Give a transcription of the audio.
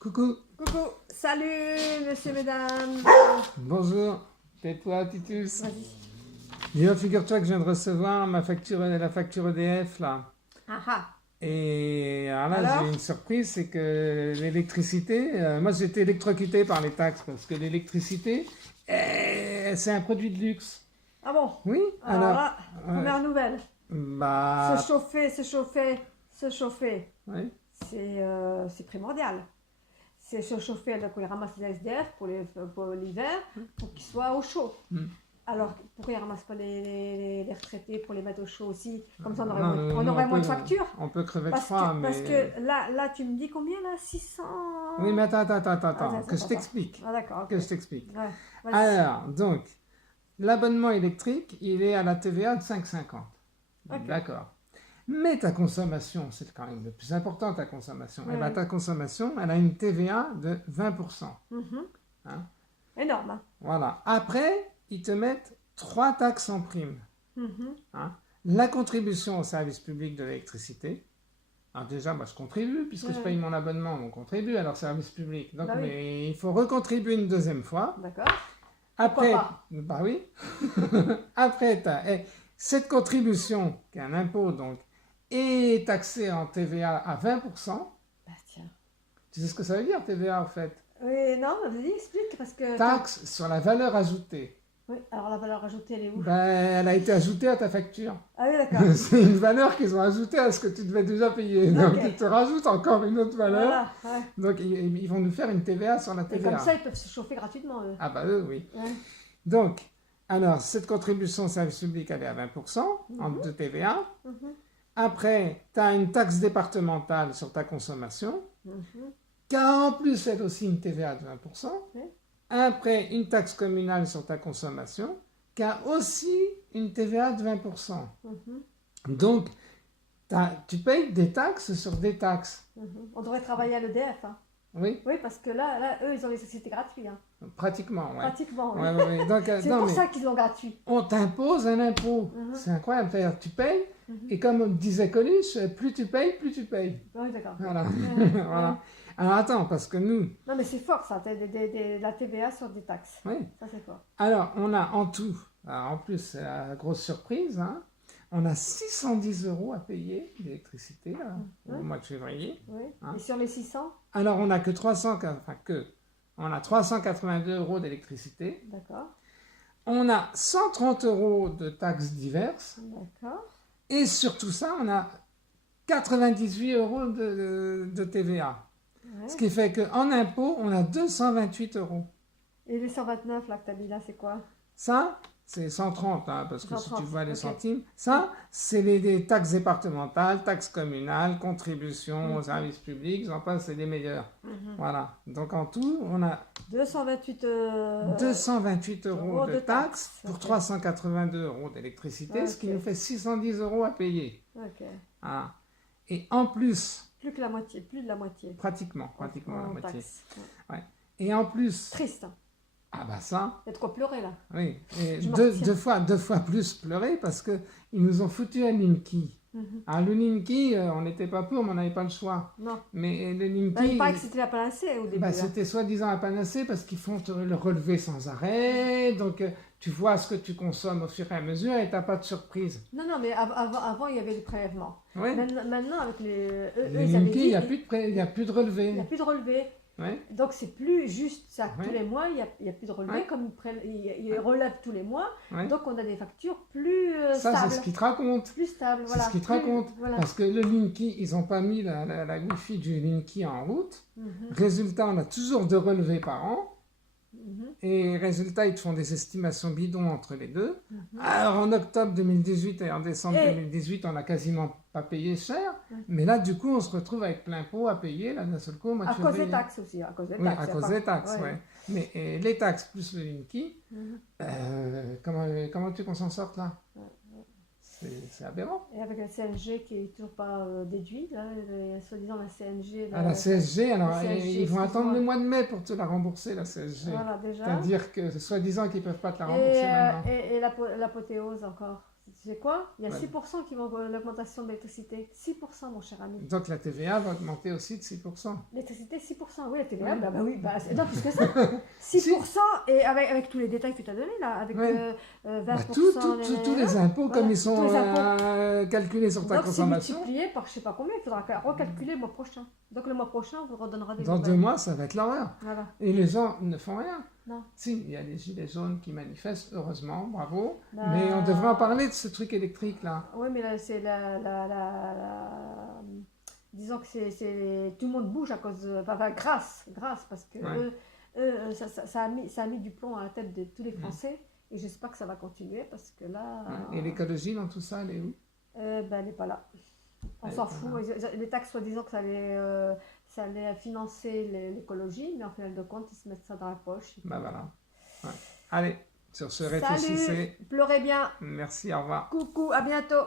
Coucou. Coucou, salut messieurs, mesdames. Bonjour. Tais-toi, Titus. Vas-y. Dis-moi, figure-toi que je viens de recevoir la facture EDF là. Ah ah. Et alors là, Alors j'ai une surprise, c'est que l'électricité, moi j'ai été électrocuté par les taxes parce que l'électricité, c'est un produit de luxe. Ah bon. Oui, Alors là, ouais. première nouvelle. Bah, Se chauffer, oui. c'est primordial. C'est se chauffer, donc ils ramassent les SDF pour l'hiver, pour qu'ils soient au chaud. Mm. Alors, pourquoi ils ne ramassent pas les retraités pour les mettre au chaud aussi? Comme ça, on aurait, Non, on nous, aurait moins de factures. On peut crever de Parce froid, que, mais... parce que là, tu me dis combien là? 600. Oui, mais attends, Ah, que je t'explique. Ah, d'accord. Que Ok. je t'explique. Ouais, vas-y. Alors, donc, l'abonnement électrique, il est à la TVA de 5,50. Ok. D'accord. Mais ta consommation, c'est quand même le plus important, ta consommation. Ouais. Et bien, ta consommation, elle a une TVA de 20%. Mhm. Hein? Énorme. Hein. Voilà. Après, ils te mettent 3 taxes en prime. Mhm. Hein? La contribution au service public de l'électricité. Alors déjà, moi, je contribue, puisque je paye mon abonnement, on contribue à leur service public. Donc, Bah oui. mais il faut recontribuer une deuxième fois. D'accord. Après, pas bah oui. Après, cette contribution, qui est un impôt, donc, est taxée en TVA à 20%. Bah tiens. Tu sais ce que ça veut dire, TVA, en fait? Oui, non, vas-y, explique, parce que... Taxe sur la valeur ajoutée. Oui, alors la valeur ajoutée, elle est où? Ben, elle a été ajoutée à ta facture. Ah oui, d'accord. C'est une valeur qu'ils ont ajoutée à ce que tu devais déjà payer. Donc, Ok. ils te rajoutent encore une autre valeur. Voilà, ouais. Donc, ils vont nous faire une TVA sur la Et TVA. comme ça, ils peuvent se chauffer gratuitement, eux. Ah bah eux, oui. Ouais. Donc, alors, cette contribution au service public, elle est à 20% de TVA. Mhm. Après, tu as une taxe départementale sur ta consommation, Mhm. qui a en plus, elle aussi, une TVA de 20%. Oui. Après, une taxe communale sur ta consommation, qui a aussi une TVA de 20%. Mhm. Donc, tu payes des taxes sur des taxes. Mhm. On devrait travailler à l'EDF, hein. Oui, Oui, parce que là, eux, ils ont les sociétés gratuites, hein. pratiquement, ouais. Pratiquement, oui. Ouais, ouais, ouais. Donc, C'est non, pour mais ça qu'ils l'ont gratuit. on t'impose un impôt. Mhm. C'est incroyable. C'est-à-dire, tu payes, Mhm. et comme disait Coluche, plus tu payes, plus tu payes. Oui, d'accord. Voilà. Ouais. Voilà. Alors attends, parce que nous, Non, mais c'est fort, ça, la TVA sur des taxes. oui. Ça, c'est fort. Alors on a en tout, alors, en plus c'est la grosse surprise, hein, on a 610 € à payer d'électricité là, au mois de février. Oui. Hein. Et sur les 600? Alors on a que 382 € d'électricité. D'accord. On a 130 € de taxes diverses. D'accord. Et sur tout ça, on a 98 € de TVA. Ouais. Ce qui fait qu'en impôts, on a 228 €. Et les 129 là que tu as dit là, c'est quoi? Ça, c'est 130, hein, parce que 130, si tu vois les ok. centimes, ça, c'est les taxes départementales, taxes communales, contributions aux services publics, j'en passe, c'est les meilleurs. Voilà. Donc en tout, on a 228 228 € euros de de taxes taxes, pour ok. 382 € d'électricité, ce qui Ok. nous fait 610 € à payer. Ok. Voilà. Et en plus, Plus que la moitié, plus de la moitié. pratiquement en la moitié. taxes. Ouais. Ouais. Et en plus, Triste. Hein. ah bah ça, Il y a de quoi pleurer là. oui, et Je m'en deux retiens. fois plus pleurer parce qu'ils nous ont foutu un Linky. Alors le Linky, on n'était pas pour, mais on n'avait pas le choix. Non. Mais le Bah, Linky, il paraît que c'était la panacée au début. bah, hein. c'était soi-disant un panacée parce qu'ils font te le relever sans arrêt. Donc tu vois ce que tu consommes au fur et à mesure et tu n'as pas de surprise. Non, non, mais avant, il y avait des prélèvements. Oui. Maintenant, avec eux, Le ils avaient Linky, dit, il n'y a plus de relevé. il n'y a plus de relevé. Ouais. Donc, c'est plus juste ça. Ouais. Tous les mois, il n'y a plus de relevé. Ouais. Comme ils relèvent tous les mois, Ouais. donc on a des factures plus Ça, stables. c'est ce qu'ils te racontent. Plus stables, C'est voilà. ce qu'ils te Plus- racontent. Voilà. Parce que le Linky, ils n'ont pas mis la Wi-Fi du Linky en route. Résultat, on a toujours 2 relevés par an. Et résultat, ils te font des estimations bidons entre les deux. Alors en octobre 2018 et en décembre 2018, on n'a quasiment pas payé cher. Mais là, du coup, on se retrouve avec plein pot à payer là, d'un seul coup au mois de À cause février. des taxes aussi. À cause des Oui, taxes. à il y a cause pas- des taxes, ouais. ouais. Mais les taxes plus le Linky, comment tu qu'on s'en sorte là? C'est aberrant. Et avec la CNG qui est toujours pas déduite, là, soi-disant la CNG. Ah, la CSG, alors la CSG, ils vont attendre excuse-moi. le mois de mai pour te la rembourser, la CSG. Voilà, déjà. C'est-à-dire que, soi-disant qu'ils ne peuvent pas te la rembourser maintenant. Et l'apothéose encore. C'est quoi? Il y a Ouais. 6% qui vont l'augmentation de l'électricité. 6%, mon cher ami. Donc la TVA va augmenter aussi de 6%. L'électricité, 6%. Oui, la TVA, Oui. bah oui, non, plus que ça. 6%, et avec tous les détails que tu as donnés, là, avec Oui. 20%. Bah, tous les impôts, Voilà, comme ils tous sont les impôts. calculés sur ta Donc, c'est consommation, multiplié par je sais pas combien, il faudra recalculer le mois prochain. Donc, le mois prochain, on vous redonnera des dans nouvelles. 2 mois, ça va être l'horreur. Voilà. Et les gens ne font rien. Non. Si, il y a les gilets jaunes qui manifestent, heureusement, bravo. Bah, Mais on devrait en parler de ce truc électrique là. Oui, mais là, c'est disons que tout le monde bouge à cause de... Enfin, grâce, parce que Ouais. ça a mis du plomb à la tête de tous les Français. Et j'espère que ça va continuer parce que là... Ouais. Et l'écologie dans tout ça, elle est où? Ben, elle n'est pas là. On Elle s'en est pas fout. Les taxes, soi-disant que ça allait financer l'écologie, mais en final de compte, ils se mettent ça dans la poche. Bah voilà. Ouais. Allez, sur ce, Salut, réfléchissez. pleurez bien. Merci, au revoir. Coucou, à bientôt.